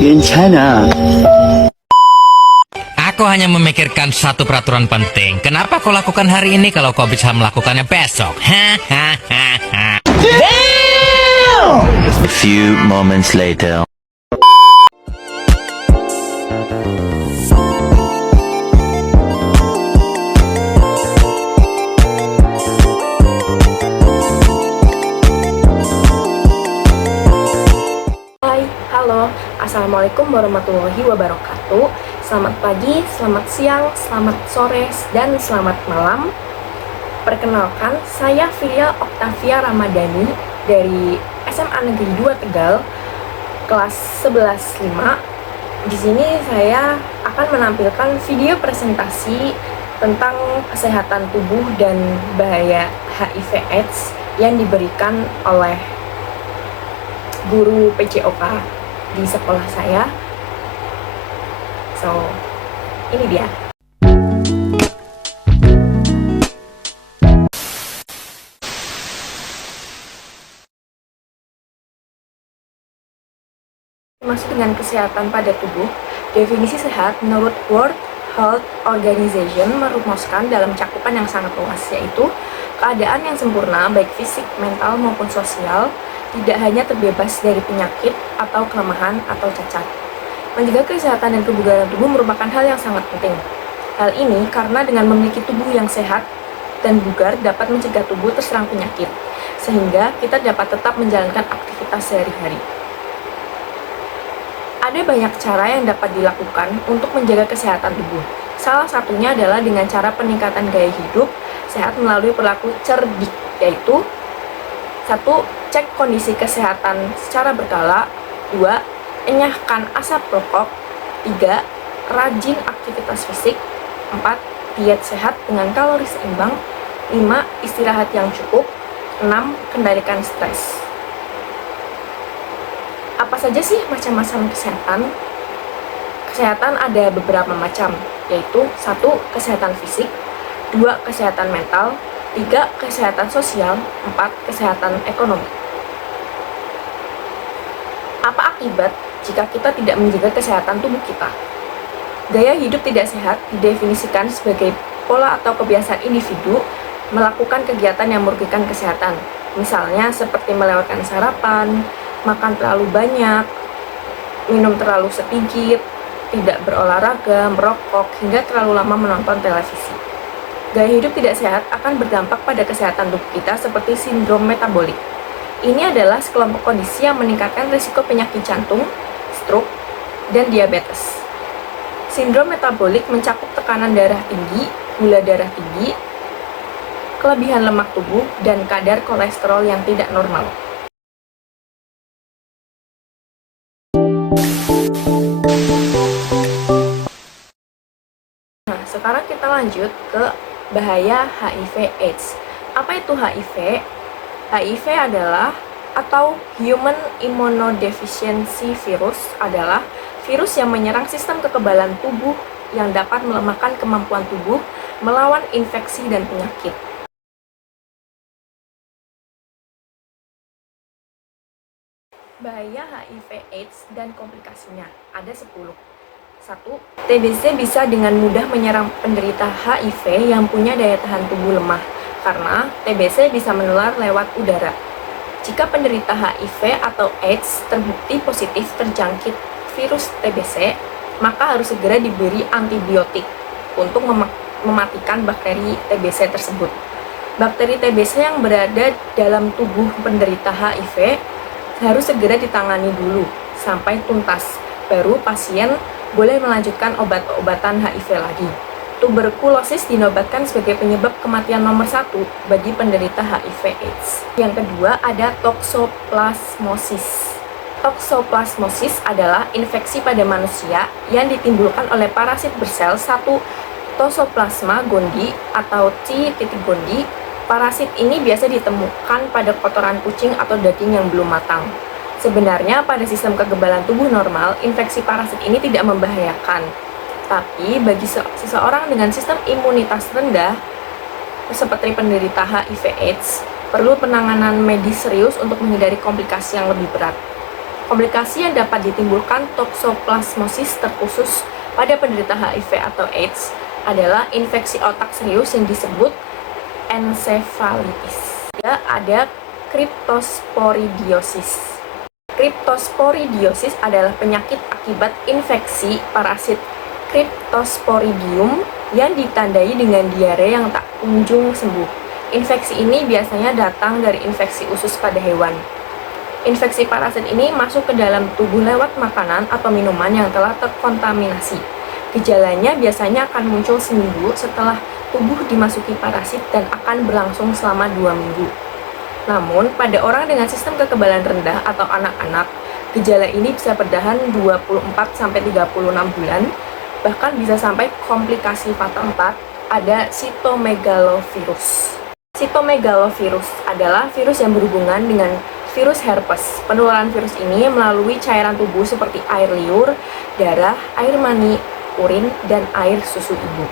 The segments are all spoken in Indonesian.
괜찮아. Aku hanya memikirkan satu peraturan penting. Kenapa kau lakukan hari ini kalau kau bisa melakukannya besok? Hahaha. A few moments later. Hai, halo, Assalamualaikum warahmatullahi wabarakatuh. Selamat pagi, selamat siang, selamat sore, dan selamat malam. Perkenalkan, saya Filia Oktavia Ramadhani dari SMA Negeri 2 Tegal, kelas 11-5. Di sini saya akan menampilkan video presentasi tentang kesehatan tubuh dan bahaya HIV/AIDS yang diberikan oleh guru PJOK di sekolah saya. So, ini dia. Maksud dengan kesehatan pada tubuh, definisi sehat menurut World Health Organization merumuskan dalam cakupan yang sangat luas, yaitu keadaan yang sempurna baik fisik, mental maupun sosial, tidak hanya terbebas dari penyakit atau kelemahan atau cacat. Menjaga kesehatan dan kebugaran tubuh merupakan hal yang sangat penting. Hal ini karena dengan memiliki tubuh yang sehat dan bugar dapat mencegah tubuh terserang penyakit, sehingga kita dapat tetap menjalankan aktivitas sehari-hari. Ada banyak cara yang dapat dilakukan untuk menjaga kesehatan tubuh. Salah satunya adalah dengan cara peningkatan gaya hidup sehat melalui perilaku cerdik, yaitu 1. Cek kondisi kesehatan secara berkala. 2. Enyahkan asap rokok. 3. Rajin aktivitas fisik. 4. Diet sehat dengan kalori seimbang. 5. Istirahat yang cukup. 6. Kendalikan stres. Apa saja sih macam-macam kesehatan? Kesehatan ada beberapa macam, yaitu 1. Kesehatan fisik. 2. Kesehatan mental. 3. Kesehatan sosial. 4. Kesehatan ekonomi. Apa akibat jika kita tidak menjaga kesehatan tubuh kita? Gaya hidup tidak sehat didefinisikan sebagai pola atau kebiasaan individu melakukan kegiatan yang merugikan kesehatan. Misalnya seperti melewatkan sarapan, makan terlalu banyak, minum terlalu sedikit, tidak berolahraga, merokok, hingga terlalu lama menonton televisi. Gaya hidup tidak sehat akan berdampak pada kesehatan tubuh kita seperti sindrom metabolik. Ini adalah sekelompok kondisi yang meningkatkan risiko penyakit jantung, stroke, dan diabetes. Sindrom metabolik mencakup tekanan darah tinggi, gula darah tinggi, kelebihan lemak tubuh, dan kadar kolesterol yang tidak normal. Nah, sekarang kita lanjut ke bahaya HIV/AIDS. Apa itu HIV? HIV adalah atau Human Immunodeficiency Virus adalah virus yang menyerang sistem kekebalan tubuh yang dapat melemahkan kemampuan tubuh melawan infeksi dan penyakit. Bahaya HIV/AIDS dan komplikasinya ada 10. 1. TBC bisa dengan mudah menyerang penderita HIV yang punya daya tahan tubuh lemah, karena TBC bisa menular lewat udara. Jika penderita HIV atau AIDS terbukti positif terjangkit virus TBC, maka harus segera diberi antibiotik untuk mematikan bakteri TBC tersebut. Bakteri TBC yang berada dalam tubuh penderita HIV harus segera ditangani dulu sampai tuntas, baru pasien boleh melanjutkan obat-obatan HIV lagi. Tuberkulosis dinobatkan sebagai penyebab kematian nomor 1 bagi penderita HIV/AIDS. Yang kedua ada toksoplasmosis. Toksoplasmosis adalah infeksi pada manusia yang ditimbulkan oleh parasit bersel 1 Toxoplasma gondii atau C. gondii. Parasit ini biasa ditemukan pada kotoran kucing atau daging yang belum matang. Sebenarnya pada sistem kekebalan tubuh normal, infeksi parasit ini tidak membahayakan. Tapi bagi seseorang dengan sistem imunitas rendah, seperti penderita HIV/AIDS, perlu penanganan medis serius untuk menghindari komplikasi yang lebih berat. Komplikasi yang dapat ditimbulkan toksoplasmosis terkhusus pada penderita HIV atau AIDS adalah infeksi otak serius yang disebut encephalitis. Ada cryptosporidiosis. Cryptosporidiosis adalah penyakit akibat infeksi parasit Cryptosporidium yang ditandai dengan diare yang tak kunjung sembuh. Infeksi ini biasanya datang dari infeksi usus pada hewan. Infeksi parasit ini masuk ke dalam tubuh lewat makanan atau minuman yang telah terkontaminasi. Gejalanya biasanya akan muncul seminggu setelah tubuh dimasuki parasit dan akan berlangsung selama 2 minggu. Namun, pada orang dengan sistem kekebalan rendah atau anak-anak, gejala ini bisa bertahan 24-36 bulan, bahkan bisa sampai komplikasi fatal. 4. Ada cytomegalovirus. Cytomegalovirus adalah virus yang berhubungan dengan virus herpes. Penularan virus ini melalui cairan tubuh seperti air liur, darah, air mani, urin, dan air susu ibu.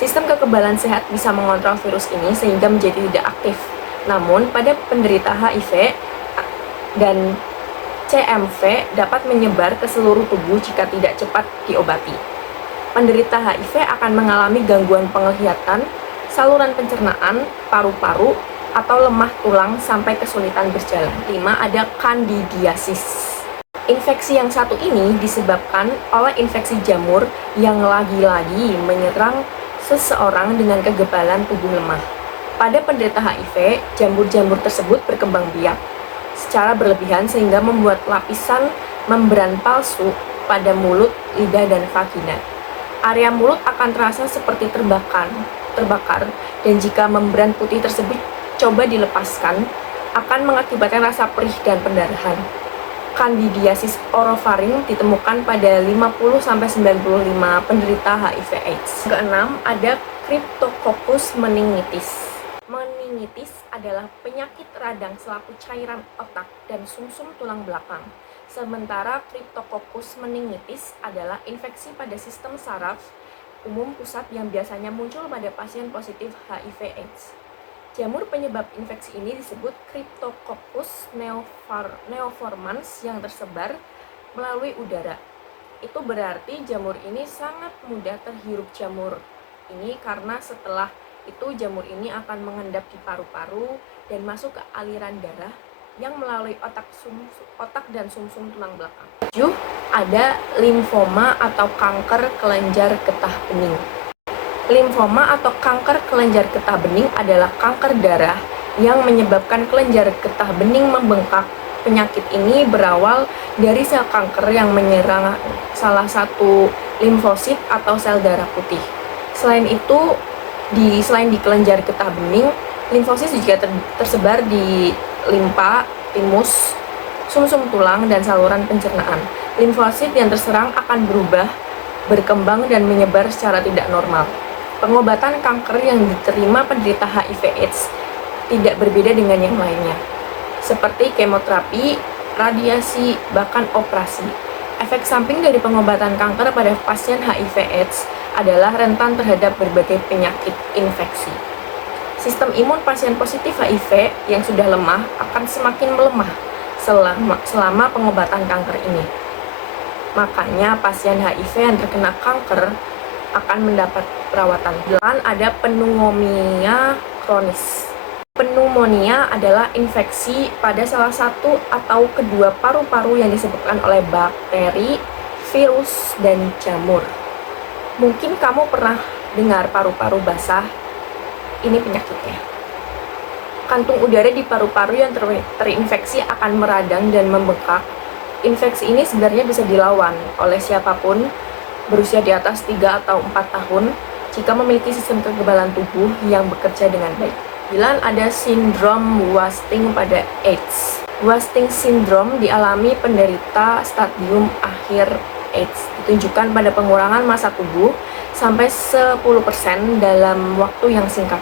Sistem kekebalan sehat bisa mengontrol virus ini sehingga menjadi tidak aktif. Namun, pada penderita HIV dan CMV dapat menyebar ke seluruh tubuh jika tidak cepat diobati. Penderita HIV akan mengalami gangguan penglihatan, saluran pencernaan, paru-paru, atau lemah tulang sampai kesulitan berjalan. 5. Ada candidiasis. Infeksi yang satu ini disebabkan oleh infeksi jamur yang lagi-lagi menyerang seseorang dengan kekebalan tubuh lemah. Pada penderita HIV, jamur-jamur tersebut berkembang biak secara berlebihan sehingga membuat lapisan membran palsu pada mulut, lidah, dan vagina. Area mulut akan terasa seperti terbakar, dan jika membran putih tersebut coba dilepaskan, akan mengakibatkan rasa perih dan pendarahan. Candidiasis orofaring ditemukan pada 50-95 penderita HIV/AIDS. Keenam, ada Cryptococcus meningitis. Meningitis adalah penyakit radang selaput cairan otak dan sumsum tulang belakang. Sementara Cryptococcus meningitis adalah infeksi pada sistem saraf umum pusat yang biasanya muncul pada pasien positif HIV/AIDS. Jamur penyebab infeksi ini disebut Cryptococcus neoformans yang tersebar melalui udara. Itu berarti jamur ini sangat mudah terhirup jamur ini karena setelah itu jamur ini akan mengendap di paru-paru dan masuk ke aliran darah yang melalui otak dan sumsum tulang belakang. 7. Ada limfoma atau kanker kelenjar getah bening. Limfoma atau kanker kelenjar getah bening adalah kanker darah yang menyebabkan kelenjar getah bening membengkak. Penyakit ini berawal dari sel kanker yang menyerang salah satu limfosit atau sel darah putih. Selain di kelenjar getah bening, limfosit juga tersebar di limpa, timus, sumsum tulang, dan saluran pencernaan. Limfosit yang terserang akan berubah, berkembang, dan menyebar secara tidak normal. Pengobatan kanker yang diterima penderita HIV/AIDS tidak berbeda dengan yang lainnya, seperti kemoterapi, radiasi, bahkan operasi. Efek samping dari pengobatan kanker pada pasien HIV/AIDS adalah rentan terhadap berbagai penyakit infeksi. Sistem imun pasien positif HIV yang sudah lemah akan semakin melemah selama pengobatan kanker ini. Makanya pasien HIV yang terkena kanker akan mendapat perawatan. Dan ada pneumonia kronis. Pneumonia adalah infeksi pada salah satu atau kedua paru-paru yang disebabkan oleh bakteri, virus, dan jamur. Mungkin kamu pernah dengar paru-paru basah. Ini penyakitnya. Kantung udara di paru-paru yang terinfeksi akan meradang dan membengkak. Infeksi ini sebenarnya bisa dilawan oleh siapapun berusia di atas 3 atau 4 tahun jika memiliki sistem kekebalan tubuh yang bekerja dengan baik. 9. Ada sindrom wasting pada AIDS. Wasting syndrome dialami penderita stadium akhir AIDS. Ditunjukkan pada pengurangan massa tubuh sampai 10% dalam waktu yang singkat.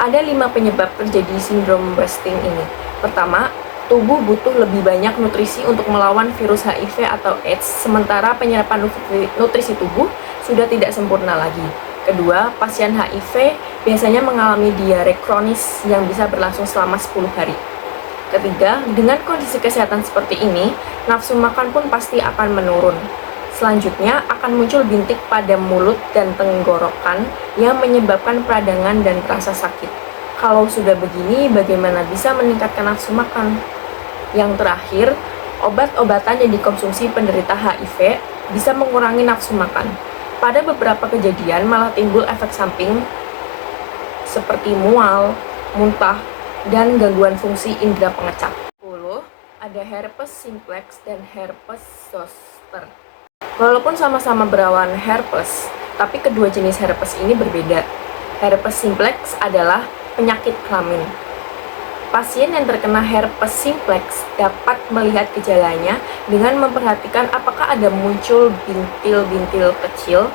Ada 5 penyebab terjadi sindrom wasting ini. Pertama, tubuh butuh lebih banyak nutrisi untuk melawan virus HIV atau AIDS, sementara penyerapan nutrisi tubuh sudah tidak sempurna lagi. Kedua, pasien HIV biasanya mengalami diare kronis yang bisa berlangsung selama 10 hari. Ketiga, dengan kondisi kesehatan seperti ini, nafsu makan pun pasti akan menurun. Selanjutnya akan muncul bintik pada mulut dan tenggorokan yang menyebabkan peradangan dan rasa sakit. Kalau sudah begini, bagaimana bisa meningkatkan nafsu makan? Yang terakhir, obat-obatan yang dikonsumsi penderita HIV bisa mengurangi nafsu makan. Pada beberapa kejadian malah timbul efek samping seperti mual, muntah, dan gangguan fungsi indera pengecap. 10. Ada herpes simplex dan herpes zoster. Walaupun sama-sama berawan herpes, tapi kedua jenis herpes ini berbeda. Herpes simplex adalah penyakit kelamin. Pasien yang terkena herpes simplex dapat melihat gejalanya dengan memperhatikan apakah ada muncul bintil-bintil kecil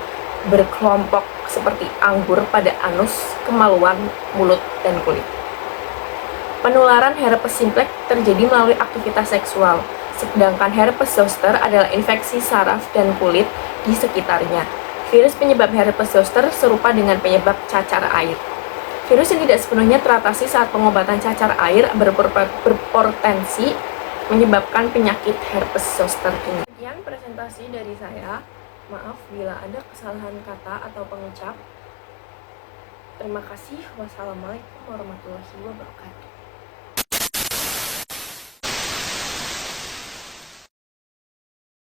berkelompok seperti anggur pada anus, kemaluan, mulut, dan kulit. Penularan herpes simplex terjadi melalui aktivitas seksual, sedangkan herpes zoster adalah infeksi saraf dan kulit di sekitarnya. Virus penyebab herpes zoster serupa dengan penyebab cacar air. Virus yang tidak sepenuhnya teratasi saat pengobatan cacar air berpotensi menyebabkan penyakit herpes zoster ini. Sekian presentasi dari saya. Maaf bila ada kesalahan kata atau pengucap. Terima kasih. Wassalamualaikum warahmatullahi wabarakatuh.